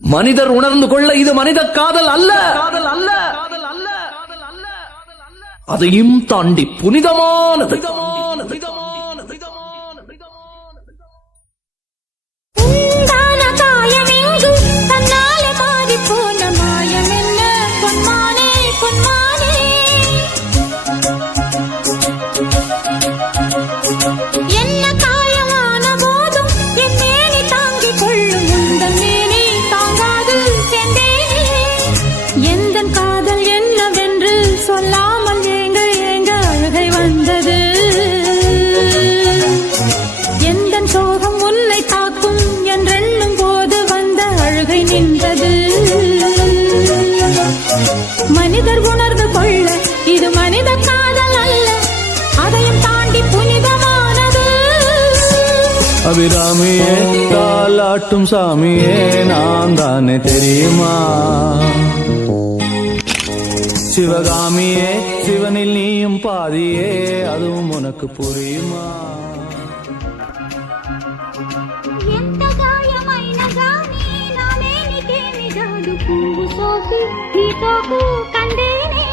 மனிதர் உணர்ந்து கொள்ள இது மனித காதல் அல்ல, அதையும் தாண்டி புனிதமானது. மனிதர் உணர்ந்து கொள்ள இது மனித காதல் அல்ல, அதையும் தாண்டி புனிதமானது. அபிராமியே தாலாட்டும் சாமியே நான் தானே தெரியுமா, சிவகாமியே சிவனில் நீயும் பாதியே அதுவும் உனக்கு புரியுமா. ఎంత గాయమైన గాని నామేనికేమి కాదు, పువ్వు సోకి నీతోకు కందేనే.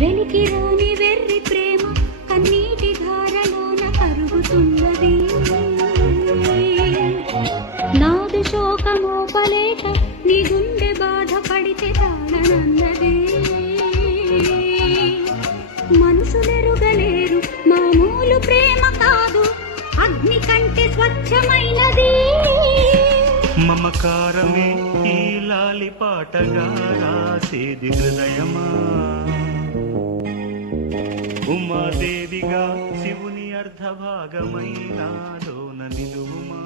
వెలికి రాని వెర్రి ప్రేమ కన్నీటి ధారలోన కరుగుతున్నది. నాదు శోకమోపలేక నీ గుండె బాధ పడితే తాళనన్నదే. మనసులెరుగలేరు మామూలు ప్రేమ కాదు, అగ్ని కంటే స్వచ్ఛమైనది. మమకారమే ఈ లాలి పాటగా రాసేది హృదయమా, ఉమాదేవిగా శివుని అర్ధభాగమైనాలోన నిలువుమా.